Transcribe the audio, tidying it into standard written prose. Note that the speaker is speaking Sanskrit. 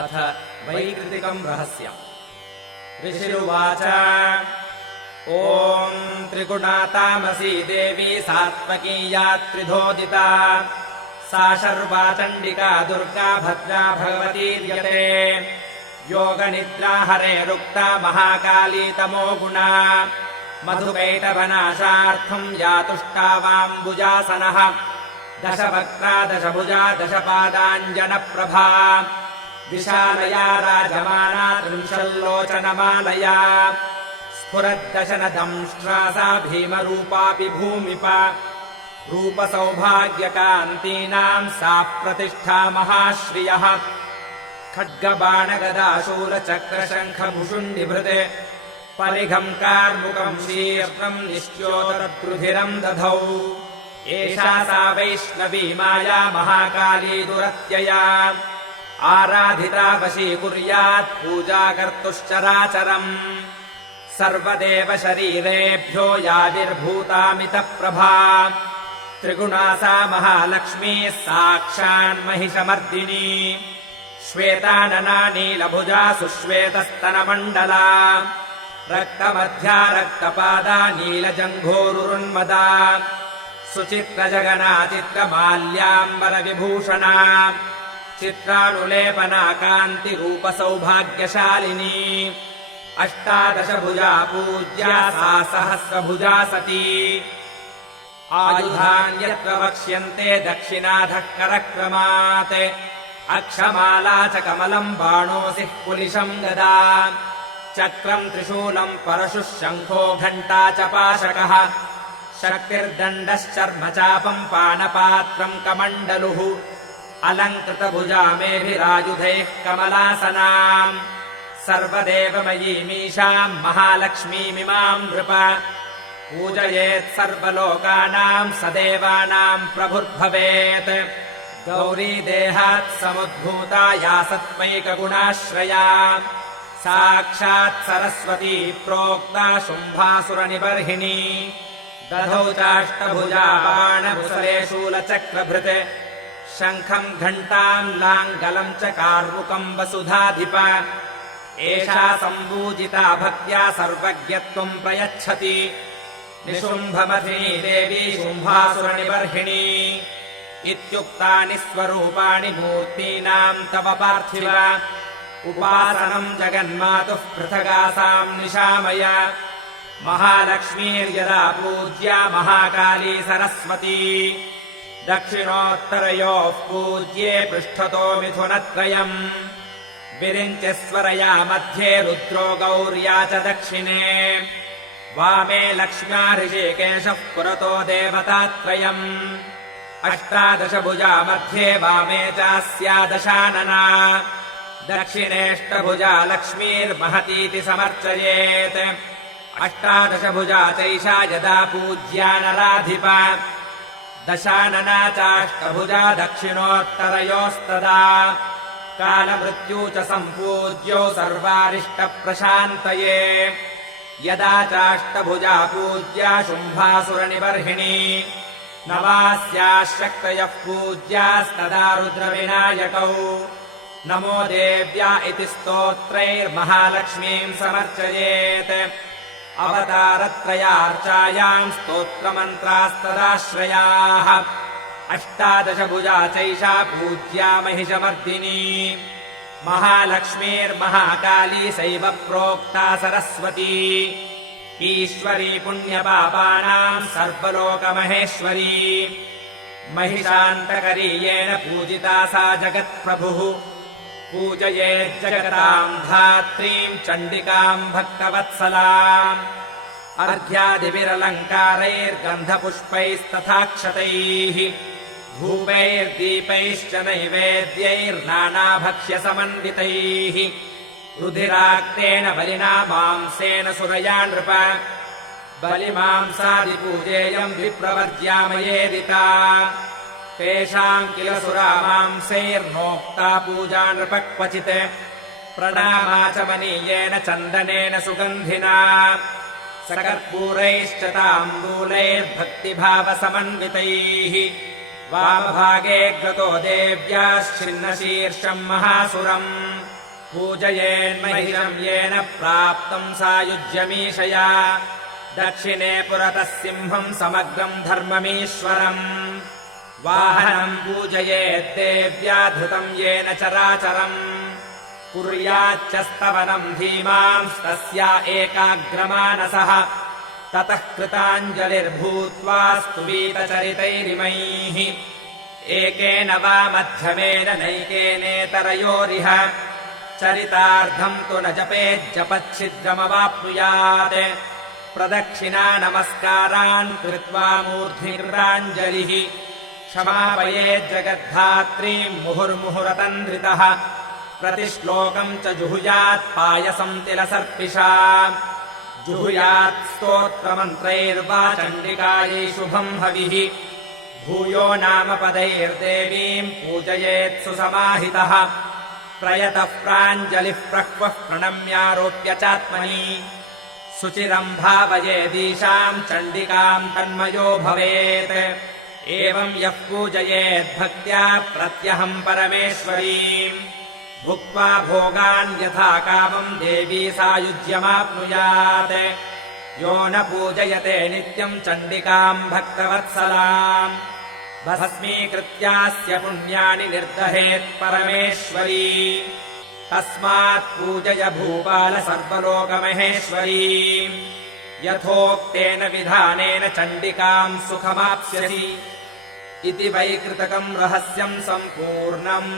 अथ वैकृतिकम् रहस्यम्। ऋषिरुवाच ॐ त्रिगुणातामसी देवी सात्त्वकीया त्रिधोदिता सा शर्वा चण्डिका दुर्गा भद्रा भगवतीर्यते योगनिद्रा हरेरुक्ता महाकाली तमो गुणा मधुकैटभनाशार्थम् या तुष्टावाम्बुजासनः दशवक्त्रा दशभुजा दशपादाञ्जनप्रभा विशालया राजमाना त्रिंशल्लोचनमालया स्फुरद्दशनदंष्ट्रासा भीमरूपापि भूमिप रूपसौभाग्यकान्तीनाम् सा प्रतिष्ठा महाश्रियः खड्गबाणगदाशूलचक्रशङ्खभुषुण्डिभृते परिघम् कार्मुकम् शीर्षम् निश्चोतरुधिरम् दधौ एषा सा वैष्णवी माया महाकाली दुरत्यया आराधिता वशीकुर्यात् पूजा कर्तुश्चराचरम् सर्वदेव शरीरेभ्यो याविर्भूतामितप्रभा त्रिगुणा सा महालक्ष्मीः साक्षान्महिषमर्दिनी श्वेतानना नीलभुजा सुश्वेतस्तनमण्डला रक्तमध्या रक्तपादा नीलजङ्घोरुन्मदा सुचित्रजगना चित्रमाल्याम्बरविभूषणा चित्रानुलेपना कान्तिरूपसौभाग्यशालिनी अष्टादशभुजा पूज्या सा सहस्रभुजा सती आयुधान्यत्र वक्ष्यन्ते दक्षिणाधः करक्रमात् अक्षमाला च कमलम् बाणोऽसिः कुलिशम् गदा चक्रम् त्रिशूलम् परशुः शङ्खो घण्टा च पाशकः शक्तिर्दण्डश्चर्म चापम् पानपात्रम् कमण्डलुः अलङ्कृतभुजा मेभिरायुधैः कमलासनाम् सर्वदेवमयीमीशाम् महालक्ष्मीमिमाम् नृप पूजयेत् सर्वलोकानाम् सदेवानाम् प्रभुर्भवेत् गौरी देहात् समुद्भूता या सत्त्वैकगुणाश्रया साक्षात् सरस्वती प्रोक्ता शुम्भासुरनिबर्हिणी दधौ चाष्टभुजा बाणमुसले शूलचक्रभृत् शङ्खम् घण्टाम् लाङ्गलम् च कार्मुकम् वसुधाधिप एषा सम्पूजिता भक्त्या सर्वज्ञत्वम् प्रयच्छति निशुम्भमथिनी देवी शुम्भासुरनिबर्हिणी इत्युक्तानि स्वरूपाणि मूर्तीनाम् तव पार्थिव उपासनम् जगन्मातुः पृथगासाम् निशामय महालक्ष्मीर्यदा पूज्या महाकाली सरस्वती दक्षिणोत्तरयोः पूज्ये पृष्ठतो मिथुनत्रयम् विरिञ्चस्वरया मध्ये रुद्रो गौर्या च दक्षिणे वामे लक्ष्म्या ऋषिकेशः पुरतो देवतात्रयम् अष्टादशभुजा मध्ये वामे चास्या दशानना दक्षिणेष्टभुजा लक्ष्मीर्महतीति समर्चयेत् अष्टादशभुजा चैषा यदा पूज्या नराधिप दशानना चाष्टभुजा दक्षिणोत्तरयोस्तदा कालमृत्यू च सम्पूज्यो सर्वारिष्टप्रशान्तये यदा चाष्टभुजा पूज्या शुम्भासुरनिबर्हिणी नवास्याः शक्तयः पूज्यास्तदा रुद्रविनायकौ नमो देव्या इति स्तोत्रैर्महालक्ष्मीम् समर्चयेत् अवतारत्रयार्चायाम् स्तोत्रमन्त्रास्तदाश्रयाः अष्टादशभुजा चैषा पूज्या महिषमर्दिनी महालक्ष्मीर्महाकाली सैव प्रोक्ता सरस्वती ईश्वरी पुण्यपापानाम् सर्वलोकमहेश्वरी महिषान्तकरी येन पूजिता सा जगत्प्रभुः पूजयेज्जगताम् धात्रीम् चण्डिकाम् भक्तवत्सलाम् अर्घ्यादिभिरलङ्कारैर्गन्धपुष्पैस्तथाक्षतैः धूपैर्दीपैश्च नैवेद्यैर्नानाभक्ष्यसमन्वितैः रुधिराक्तेन बलिना मांसेन सुरया नृप बलिमांसादिपूजेयम् विप्रवर्ज्यामयेदिता तेषाम् किल सुरा मांसैर्नोक्ता पूजा नृप क्वचित् प्रणामाचमनीयेन चन्दनेन सुगन्धिना सकर्पूरैश्च ताम्बूलैर्भक्तिभावसमन्वितैः वामभागे गतो देव्याश्छिन्नशीर्षम् महासुरम् पूजयेन्महिषम् येन प्राप्तम् सायुज्यमीशया दक्षिणे पुरतः सिंहम् समग्रम् धर्ममीश्वरम् वाहनम् पूजयेद्देव्या धृतम् येन चराचरम् कुर्याच्च स्तवनम् धीमांस्तस्या एकाग्रमानसः ततः कृताञ्जलिर्भूत्वा स्तुवीतचरितैरिमैः एकेन वा मध्यमेन नैकेनेतरयोरिह चरितार्थम् तु न जपेज्जपच्छिद्रमवाप्नुयात् प्रदक्षिणा नमस्कारान् कृत्वा मूर्ध्निकृताञ्जलिः क्षमापयेज्जगद्धात्रीम् मुहुर्मुहुरतन्द्रितः प्रतिश्लोकम् च जुहुयात् पायसम् तिलसर्पिषा जुहुयात् स्तोत्रमन्त्रैर्वा चण्डिकायै शुभम् हविः भूयो नामपदैर्देवीम् पूजयेत् सुसमाहितः प्रयतः प्राञ्जलिः प्रह्वः प्रणम्यारोप्य चात्मनि शुचिरम् भावयेदीशाम् चण्डिकाम् तन्मयो भवेत् एवम् यः पूजयेद्भक्त्या प्रत्यहम् परमेश्वरीम् भुक्त्वा भोगान् यथा कामम् देवी सायुज्यमाप्नुयात् यो न पूजयते नित्यम् चण्डिकाम् भक्तवत्सलाम् भस्मीकृत्यास्य पुण्यानि निर्दहेत् परमेश्वरी तस्मात् पूजय भूपाल सर्वलोकमहेश्वरी यथोक्तेन विधानेन चण्डिकाम् सुखमाप्स्यसि इति वैकृतकम् रहस्यम् सम्पूर्णम्।